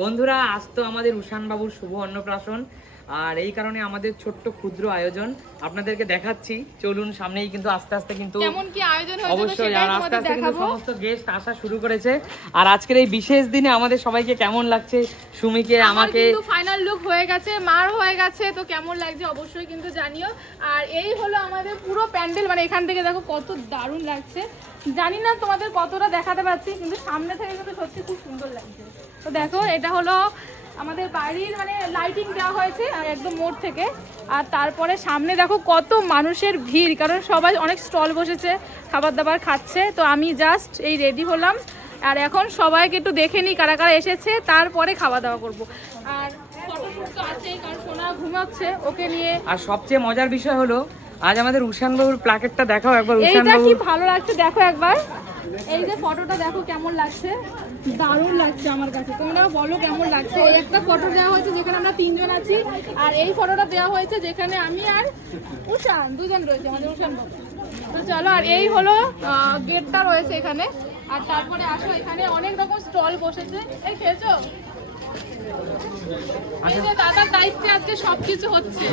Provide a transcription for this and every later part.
বন্ধুরা, আজ তো আমাদের উষান বাবুর শুভ অন্নপ্রাশন, আর এই কারণে আমাদের ছোট্ট ক্ষুদ্র আয়োজন আপনাদেরকে দেখাচ্ছি। চলুন, সামনেই কিন্তু আস্তে আস্তে কিন্তু কেমন কি আয়োজন হয়েছে অবশ্যই, আর আস্তে আস্তে কিন্তু সমস্ত গেস্ট আসা শুরু করেছে। আর আজকের এই বিশেষ দিনে আমাদের সবাইকে কেমন লাগছে, সুমিকে আমাকে কিন্তু ফাইনাল লুক হয়ে গেছে, মার হয়ে গেছে, তো কেমন লাগছে অবশ্যই কিন্তু জানিও। আর এই হলো আমাদের পুরো প্যান্ডেল, মানে এখান থেকে দেখো কত দারুণ লাগছে। জানি না তোমাদের কতটা দেখাতে পারছি, কিন্তু সামনে থেকে কিন্তু সত্যি খুব সুন্দর লাগছে। তো দেখো, এটা হলো আমাদের বাড়ির মানে লাইটিং দেওয়া হয়েছে একদম মোড় থেকে। আর তারপরে সামনে দেখো কত মানুষের ভিড়, কারণ সবাই অনেক স্টল বসেছে, খাবার দাবার খাচ্ছে। তো আমি জাস্ট এই রেডি হলাম, আর এখন সবাইকে একটু দেখে নিই কারা কারা এসেছে, তারপরে খাওয়া দাওয়া করব। আর ফটোশুট তো আছেই, কারণ সোনা ঘুমাচ্ছে, ওকে নিয়ে। আর সবচেয়ে মজার বিষয় হলো আজ আমাদের উষান বাবুর প্ল্যাকেটটা দেখাও একবার। উষান এইটা বাবু কি ভালো লাগছে দেখো একবার, এই যে ফটোটা দেখো কেমন লাগছে, দারুণ লাগছে আমার কাছে। তোমরা বলো কেমন লাগছে। এই একটা ফটো দেওয়া হয়েছে যেখানে আমরা 3 জন আছি, আর এই ফটোটা দেওয়া হয়েছে যেখানে আমি আর উষান 2 জন রয়েছে, আমাদের উষান বাবু। তো চলো, আর এই হলো গেটটা রয়েছে এখানে। আর তারপরে আসো, এখানে অনেক রকম স্টল বসেছে। এই খেয়েছো? এই যে দাদার দায়িত্বে আজকে সবকিছু হচ্ছে।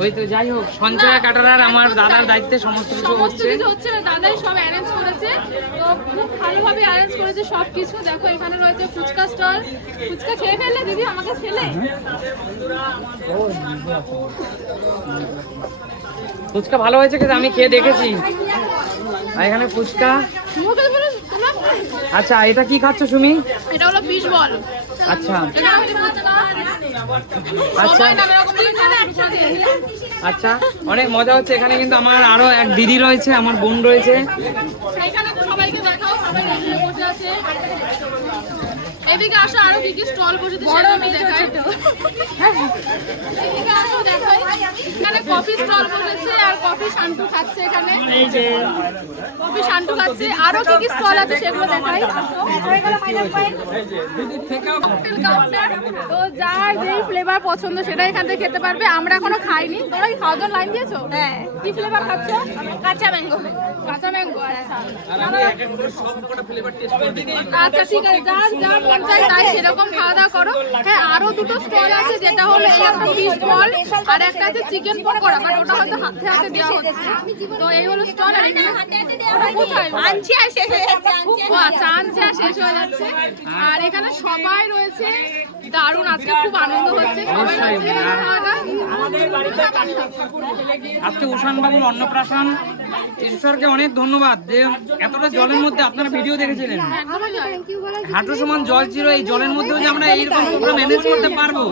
ওই তো যাই হোক, সঞ্চয় কাটারার আমার দাদার দায়িত্বে সমস্ত কিছু হচ্ছে, দাদাই সব অ্যারেঞ্জ করেছে। তো খুব ভালোভাবে অ্যারেঞ্জ করেছে সবকিছু। দেখো এখানে রয়েছে ফুচকা স্টল। ফুচকা খেয়ে ফেললে দিদি, আমাকে ছেলে ফুচকা ভালো হয়েছে কিন্তু আমি খেয়ে দেখেছি। আর এখানে ফুচকা। আচ্ছা, এটা কি খাচ্ছ সুমি? এটা হলো ফিশ বল। আচ্ছা আচ্ছা আচ্ছা, অনেক মজা হচ্ছে এখানে। কিন্তু আমার আরো এক দিদি রয়েছে, আমার বোন রয়েছে। এদিকে আসো, আরো কি কি স্টল বসেছে সেটা আমি দেখাই। এদিকে আসো, দেখো এখানে কফি স্টল বসেছে, আর কফি শান্টু খাচ্ছে এখানে। এই যে কফি শান্টু খাচ্ছে। আরো কি কি স্টল আছে সেগুলো দেখাই। তো যার যেই ফ্লেভার পছন্দ সেটা এখান থেকে খেতে পারবে। আমরা এখনো খাইনি। তোমরা কি খাওয়ার জন্য লাইন দিয়েছো? হ্যাঁ। কি ফ্লেভার খাচ্ছ? কাঁচা ম্যাঙ্গো। কাঁচা ম্যাঙ্গো, আচ্ছা। আচ্ছা ঠিক আছে, যার যা মন চাই তাই সেরকম খাওয়া দাওয়া করো। হ্যাঁ, আরো দুটো স্টল আছে, যেটা হলো এই একটা ফিশ বল, আর একটা আছে চিকেন পকোড়া, বাট ওটা হয়তো হাতে হাতে দেওয়া হচ্ছে। তো এই হলো স্টল। কোথায় আনছি আর শেষ হয়ে যাচ্ছে। আচ্ছা, আনছি আর শেষ হয়ে যাচ্ছে। আর এখানে সবাই রয়েছে, দারুণ আজকে খুব আনন্দ হচ্ছে। আজকে উষান বাবুর অন্নপ্রাশন। ঈশ্বরকে অনেক ধন্যবাদ যে এতটা জলের মধ্যে আপনারা ভিডিও দেখেছিলেন, হাঁটু সমান জল ছিল, এই জলের মধ্যেও যে আমরা এইরকম প্রোগ্রাম ম্যানেজ করতে পারবো।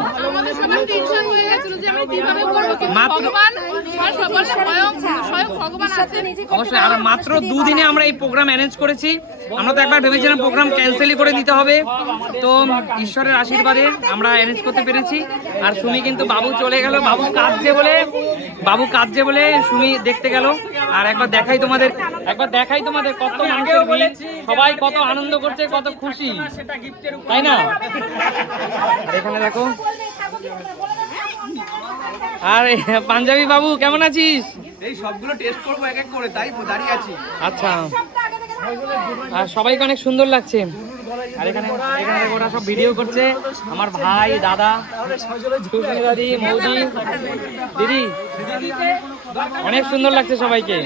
অবশ্যই, আর মাত্র 2 দিনে আমরা এই প্রোগ্রাম ম্যানেজ করেছি। আমরা তো একবার ভেবেছিলাম প্রোগ্রাম ক্যান্সেলই করে দিতে হবে, তো ঈশ্বরের আশীর্বাদে আমরা ম্যানেজ করতে পেরেছি। আর সুমি কিন্তু বাবু চলে গেল, বাবু কাঁদছে বলে সুমি দেখতে গেল। আর একবার দেখাই তোমাদের কত মানুষের ভিড়, সবাই কত আনন্দ করছে, কত খুশি, তাই না? আর এখানে দেখো, আর পাঞ্জাবি বাবু কেমন আছিস? এই সবগুলো টেস্ট করবো এক এক করে, তাই দাঁড়িয়ে আছি। আচ্ছা, আর সবাইকে অনেক সুন্দর লাগছে। আর এখানে ওরা সব ভিডিও করছে, আমার ভাই, দাদা, দাদি, মৌদি, দিদি, অনেক সুন্দর লাগছে সবাইকে।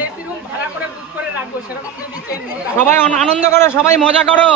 সবাই আনন্দ করো, সবাই মজা করো।